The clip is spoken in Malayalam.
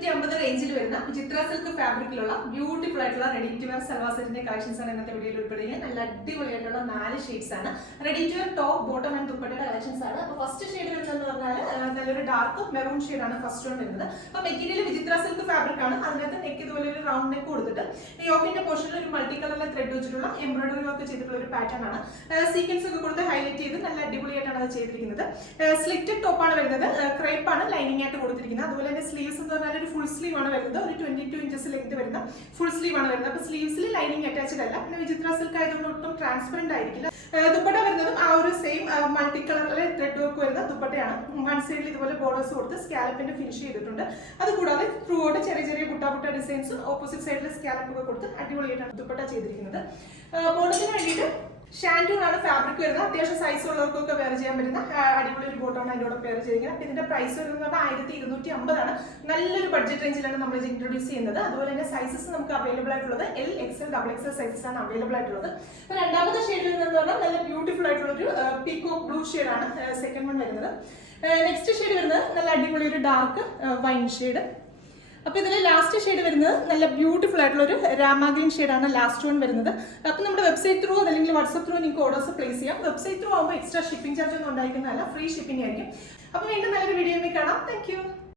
250 റേഞ്ചിൽ വരുന്ന വിചിത്ര സിൽക്ക് ഫാബ്രിക്കിലുള്ള ബ്യൂട്ടിഫുൾ ആയിട്ടുള്ള റെഡി ടു വെയർ സൽവാർ സെറ്റിന്റെ കളക്ഷൻസ് ആണ് ഇന്നത്തെ വീഡിയോയിൽ ഉൾപ്പെടുന്നത്. നല്ല അടിപൊളിയായിട്ടുള്ള 4 ഷെയ്ഡ്സ് ആണ്. Ready to wear top bottom and ദുപ്പട്ടയുടെ കളക്ഷൻസ് ആണ്. അപ്പോൾ ഫസ്റ്റ് ഷെയ്ഡ് വരുന്നതെന്ന് പറഞ്ഞാൽ നല്ലൊരു ഡാർക്ക് മെറൂൺ ഷെയ്ഡ് ആണ് ഫസ്റ്റ് വൺ വരുന്നത്. അപ്പോൾ മെറ്റീരിയൽ വിചിത്ര സിൽക്ക് ഫാബ്രിക് ആണ്. അതിനകത്ത് നെക്ക് ഇതുപോലെ ഒരു റൗണ്ട് നെക്ക് കൊടുത്തിട്ട് യോക്കിന്റെ പോർഷനിൽ ഒരു മൾട്ടി കളറിലെ ത്രെഡ് വെച്ചിട്ടുള്ള എംബ്രോയിഡറി വർക്ക് ചെയ്തിട്ടുള്ള ഒരു പാറ്റേൺ ആണ്. സീക്വൻസ് ഒക്കെ കൊടുത്ത് ഹൈലൈറ്റ് ചെയ്ത് നല്ല അടിപൊളിയായിട്ടാണ് അത് ചെയ്തിരിക്കുന്നത്. സ്ലിറ്റഡ് ടോപ്പാണ് വരുന്നത്. ക്രേപ്പ് ആണ് ലൈനിങ് ആയിട്ട് കൊടുത്തിരിക്കുന്നത്. അതുപോലെ തന്നെ സ്ലീവ്സ് എന്ന് പറഞ്ഞാൽ ഒരു ഫുൾ സ്ലീവ് ആണ് വരുന്നത്. ഒരു 22 ഇഞ്ചസ് ലെങ്ത് വരുന്ന ഫുൾ സ്ലീവ് ആണ് വരുന്നത്. അപ്പോൾ സ്ലീവ്സിൽ ലൈനിങ് അറ്റാച്ച്ഡ് അല്ല. പിന്നെ വിചിത്ര സിൽക്ക് ആയതുകൊണ്ട് ഒട്ടും ട്രാൻസ്പെറന്റ് ആയിരിക്കില്ല. ദുപ്പട്ട വരുന്നതും ആ ഒരു സെയിം മൾട്ടി കളറിലെ ത്രെഡ് വർക്ക് വരുന്ന ദുപ്പട്ടയാണ്. വൺ സൈഡിൽ ഇതുപോലെ ബോർഡേഴ്സ് കൊടുത്ത് സ്കാലപ്പിന്റെ ഫിനിഷ് ചെയ്തിട്ടുണ്ട്. അതുകൂടാതെ ത്രൂ ഔട്ട് ചെറിയ ചെറിയ ബുട്ട ഡിസൈൻസും ഓപ്പോസിറ്റ് സൈഡിൽ സ്കാലപ്പ് ഒക്കെ കൊടുത്ത് അടിപൊളിയായിട്ടാണ് ദുപ്പട്ട ചെയ്തിരിക്കുന്നത്. ബോട്ടത്തിന് വേണ്ടിയിട്ട് ഷാൻറ്റൂൺ ആണ് ഫാബ്രിക് വരുന്നത്. അത്യാവശ്യം സൈസ് ഉള്ളവർക്കൊക്കെ വെയർ ചെയ്യാൻ പറ്റുന്ന അടിപൊളി ഒരു ബോട്ടമാണ് അതിൻ്റെ കൂടെ വെയർ ചെയ്തിരിക്കുന്നത്. അപ്പം ഇതിന്റെ പ്രൈസ് വരുന്നത് പറഞ്ഞാൽ 1250 ആണ്. നല്ലൊരു ബഡ്ജറ്റ് റേഞ്ചിലാണ് നമ്മൾ ഇത് ഇൻട്രൊഡ്യൂസ് ചെയ്യുന്നത്. അതുപോലെ തന്നെ സൈസസ് നമുക്ക് അവൈലബിൾ ആയിട്ടുള്ളത് L, XL, XXL സൈസസ് ആണ് അവൈലബിൾ ആയിട്ടുള്ളത്. അപ്പോൾ രണ്ടാമത്തെ ഷെയ്ഡ് വരുന്നത് പറഞ്ഞാൽ നല്ല ബ്യൂട്ടിഫുൾ ആയിട്ടുള്ള ഒരു പീകോക്ക് ബ്ലൂ ഷെയ്ഡാണ് സെക്കൻഡ് വൺ വരുന്നത്. നെക്സ്റ്റ് ഷെയ്ഡ് വരുന്നത് നല്ല അടിപൊളി ഒരു ഡാർക്ക് വൈൻ ഷെയ്ഡ്. അപ്പോൾ ഇതിൽ ലാസ്റ്റ് ഷെയ്ഡ് വരുന്നത് നല്ല ബ്യൂട്ടിഫുൾ ആയിട്ടുള്ള ഒരു രാമ ഗ്രീൻ ഷെയ്ഡാണ് ലാസ്റ്റ് വൺ വരുന്നത്. അപ്പോൾ നമ്മുടെ വെബ്സൈറ്റ് ത്രൂ അല്ലെങ്കിൽ വാട്സ്ആപ്പ് ത്രൂ നിങ്ങൾക്ക് ഓർഡേഴ്സ് പ്ലേസ് ചെയ്യാം. വെബ്സൈറ്റ് ത്രൂ ആകുമ്പോൾ എക്സ്ട്രാ ഷിപ്പിംഗ് ചാർജ് ഒന്നും ഉണ്ടായിരിക്കുന്നതല്ല, ഫ്രീ ഷിപ്പിംഗ് ആയിരിക്കും. അപ്പോൾ വീണ്ടും നല്ലൊരു വീഡിയോയിൽ കാണാം. Thank you.